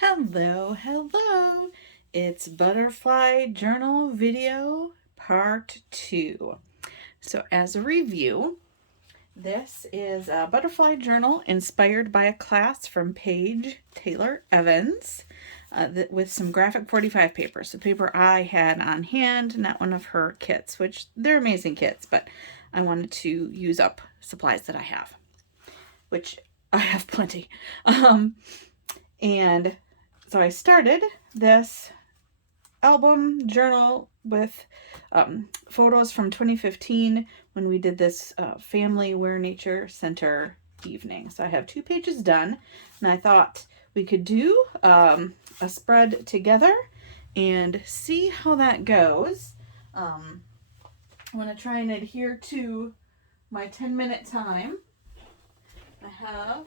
Hello, hello. It's Butterfly Journal Video Part 2. So as a review, this is a butterfly journal inspired by a class from Paige Taylor Evans with some graphic 45 papers. The paper I had on hand, not one of her kits, which they're amazing kits, but I wanted to use up supplies that I have, which I have plenty. And so I started this album journal with photos from 2015 when we did this Family Where Nature Center evening. So I have 2 pages done, and I thought we could do a spread together and see how that goes. I want to try and adhere to my 10-minute time. I have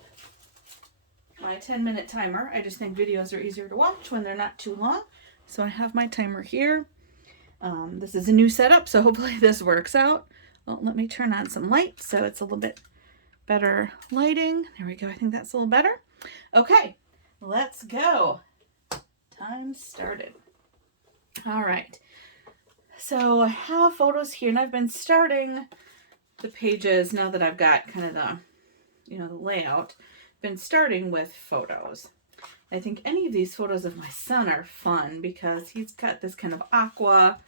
my 10-minute timer. I just think videos are easier to watch when they're not too long. So I have my timer here. This is a new setup, so hopefully this works out. Well, let me turn on some light so it's a little bit better lighting. There we go. I think that's a little better. Okay, let's go. Time started. All right. So I have photos here, and I've been starting the pages now that I've got kind of the layout. Been starting with photos. I think any of these photos of my son are fun because he's got this kind of aqua,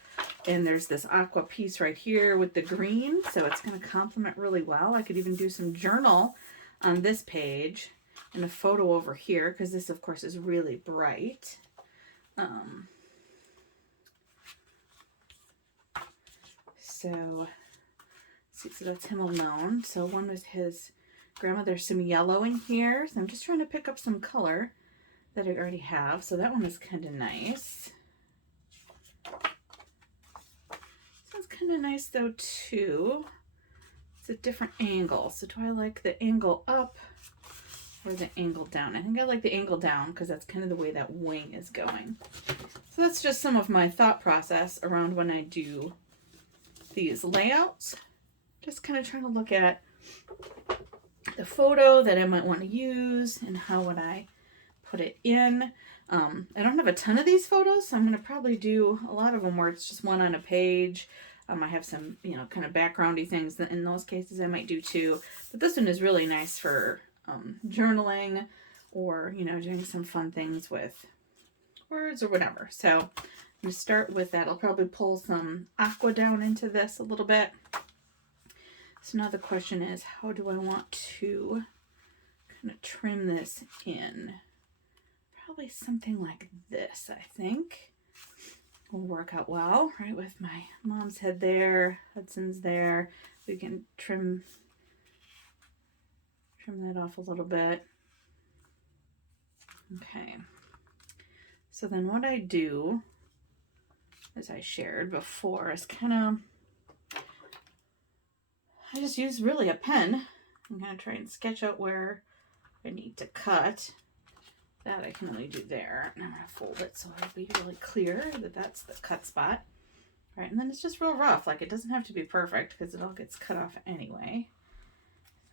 and there's this aqua piece right here with the green, so it's going to complement really well. I could even do some journal on this page and a photo over here because this, of course, is really bright. So that's him alone. So one with his grandma. There's some yellow in here, so I'm just trying to pick up some color that I already have. So that one is kind of nice. This one's kind of nice though too. It's a different angle. So do I like the angle up or the angle down? I think I like the angle down because that's kind of the way that wing is going. So that's just some of my thought process around when I do these layouts. Just kind of trying to look at the photo that I might want to use and how would I put it in. I don't have a ton of these photos, so I'm going to probably do a lot of them where it's just one on a page. I have some, kind of backgroundy things that in those cases I might do too. But this one is really nice for journaling or, doing some fun things with words or whatever. So I'm going to start with that. I'll probably pull some aqua down into this a little bit. So now the question is, how do I want to kind of trim this in? Probably something like this, I think, will work out well, right? With my mom's head there, Hudson's there. We can trim that off a little bit. Okay. So then what I do, as I shared before, is I just use really a pen. I'm going to try and sketch out where I need to cut. That I can only do there. And I'm going to fold it so it'll be really clear that that's the cut spot. All right, and then it's just real rough. Like, it doesn't have to be perfect because it all gets cut off anyway.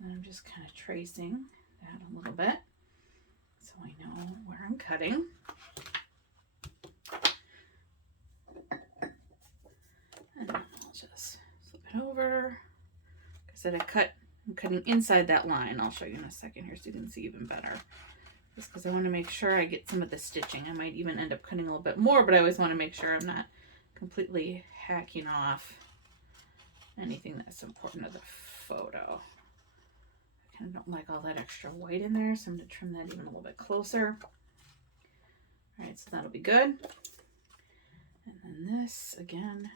So I'm just kind of tracing that a little bit so I know where I'm cutting. And I'll just flip it over. Like I said, I'm cutting inside that line. I'll show you in a second here so you can see even better. Just because I want to make sure I get some of the stitching. I might even end up cutting a little bit more, but I always want to make sure I'm not completely hacking off anything that's important to the photo. I kind of don't like all that extra white in there, so I'm going to trim that even a little bit closer. All right, so that'll be good. And then this, again,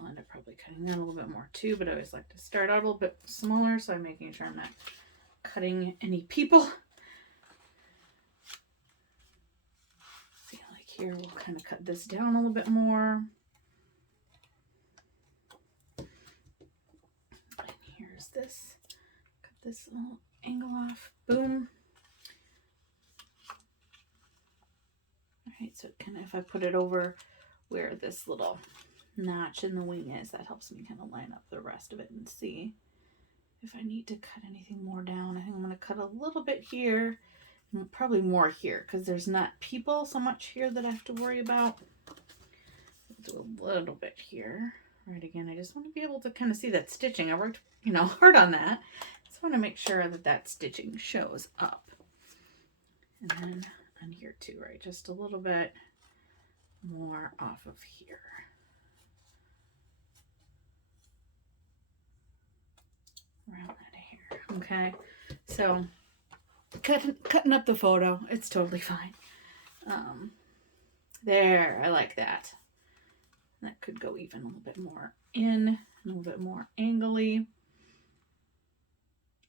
I'll end up probably cutting that a little bit more too, but I always like to start out a little bit smaller, so I'm making sure I'm not cutting any people. See, like here, we'll kind of cut this down a little bit more. And here's this. Cut this little angle off. Boom. All right, so kind of, if I put it over where this little notch in the wing is, that helps me kind of line up the rest of it and see if I need to cut anything more down. I think I'm going to cut a little bit here, and probably more here, because there's not people so much here that I have to worry about. Do a little bit here. Right, again, I just want to be able to kind of see that stitching. I worked, hard on that. Just want to make sure that that stitching shows up. And then on here too, right? Just a little bit more off of here. Around that hair. Okay, so cutting up the photo, it's totally fine. There, I like that. That could go even a little bit more in, a little bit more angly.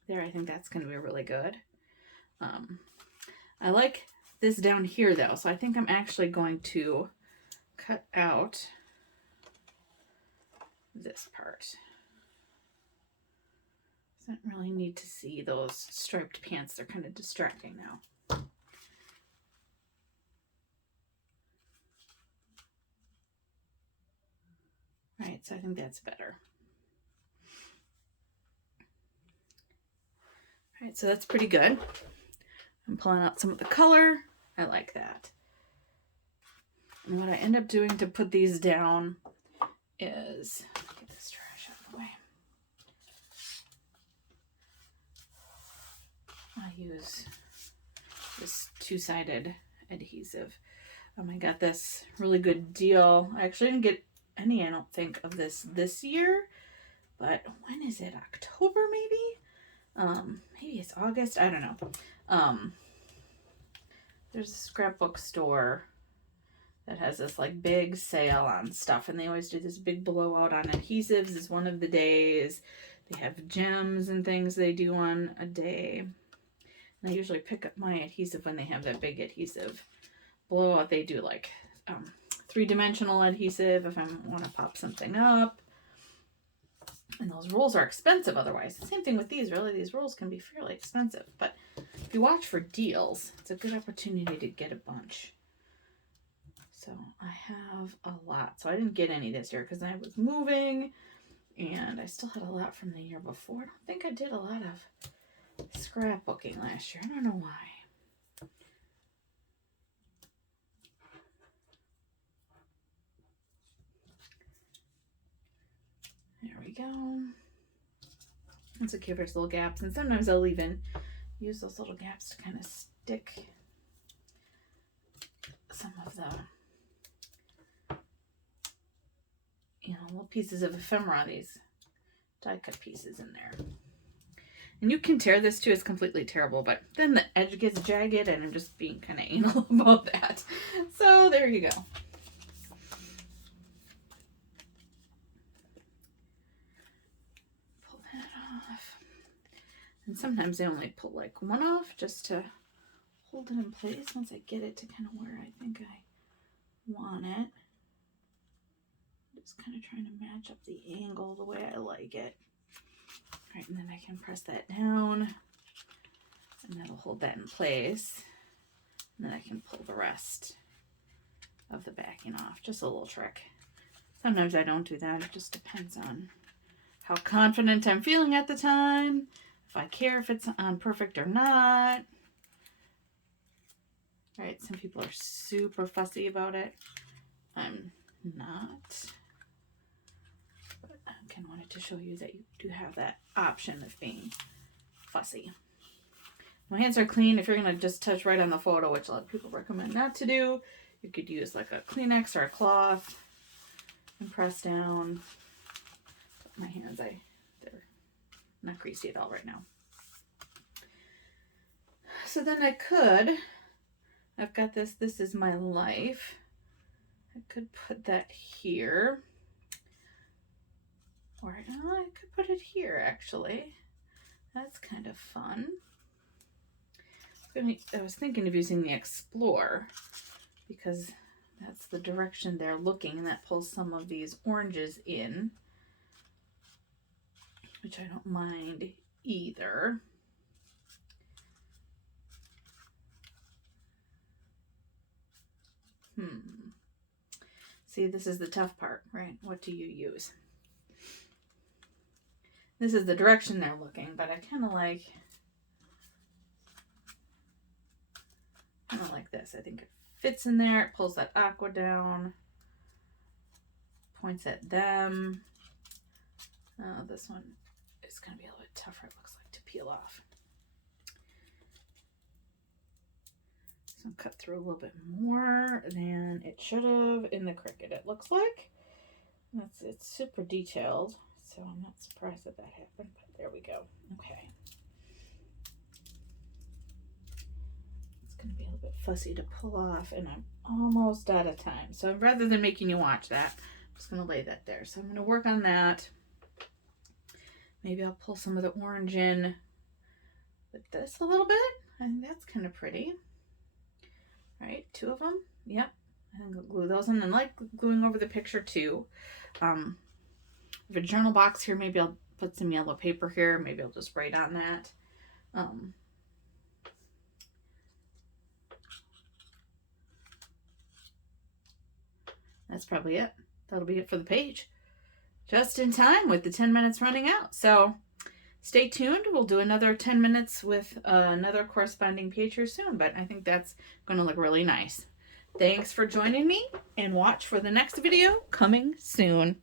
There, I think that's going to be really good. I like this down here though, so I think I'm actually going to cut out this part. I don't really need to see those striped pants. They're kind of distracting now. Right, so I think that's better. All right, so that's pretty good. I'm pulling out some of the color. I like that. And what I end up doing to put these down is, get this trash out of the way. I use this two-sided adhesive. I got this really good deal. I actually didn't get any, I don't think, of this year, but when is it? October maybe? Maybe it's August. I don't know. There's a scrapbook store that has this like big sale on stuff, and they always do this big blowout on adhesives is one of the days. They have gems and things they do on a day. And I usually pick up my adhesive when they have that big adhesive blowout. They do like 3-dimensional adhesive if I want to pop something up. And those rolls are expensive otherwise. Same thing with these, really. These rolls can be fairly expensive. But if you watch for deals, it's a good opportunity to get a bunch. So I have a lot. So I didn't get any this year because I was moving. And I still had a lot from the year before. I don't think I did a lot of scrapbooking last year. I don't know why. There we go. It's okay if there's little gaps, and sometimes I'll even use those little gaps to kind of stick some of the, little pieces of ephemera, these die cut pieces in there. And you can tear this too, it's completely terrible, but then the edge gets jagged and I'm just being kind of anal about that. So there you go. Pull that off. And sometimes I only pull like one off just to hold it in place once I get it to kind of where I think I want it. Just kind of trying to match up the angle the way I like it. All right, and then I can press that down and that'll hold that in place. And then I can pull the rest of the backing off. Just a little trick. Sometimes I don't do that. It just depends on how confident I'm feeling at the time. If I care if it's on perfect or not. Right, some people are super fussy about it. I'm not. But I kind of wanted to show you that you do have that option of being fussy. My hands are clean. If you're going to just touch right on the photo, which a lot of people recommend not to do, you could use like a Kleenex or a cloth and press down. But my hands, they're not greasy at all right now. So then I've got this is my life. I could put that here. Or I could put it here actually. That's kind of fun. I was thinking of using the Explore because that's the direction they're looking, and that pulls some of these oranges in, which I don't mind either. See, this is the tough part, right? What do you use? this is the direction they're looking, but I kind of like this. I think it fits in there. It pulls that aqua down, points at them. This one is going to be a little bit tougher, it looks like, to peel off. So cut through a little bit more than it should have in the Cricut, it looks like. It's super detailed, so I'm not surprised that happened, but there we go. Okay. It's going to be a little bit fussy to pull off, and I'm almost out of time. So rather than making you watch that, I'm just going to lay that there. So I'm going to work on that. Maybe I'll pull some of the orange in with this a little bit. I think that's kind of pretty. All right, 2 of them. Yep. I think I'll glue those in, and like gluing over the picture too. If a journal box here, maybe I'll put some yellow paper here. Maybe I'll just write on that. That's probably it. That'll be it for the page. Just in time with the 10 minutes running out. So stay tuned. We'll do another 10 minutes with another corresponding page here soon, but I think that's going to look really nice. Thanks for joining me, and watch for the next video coming soon.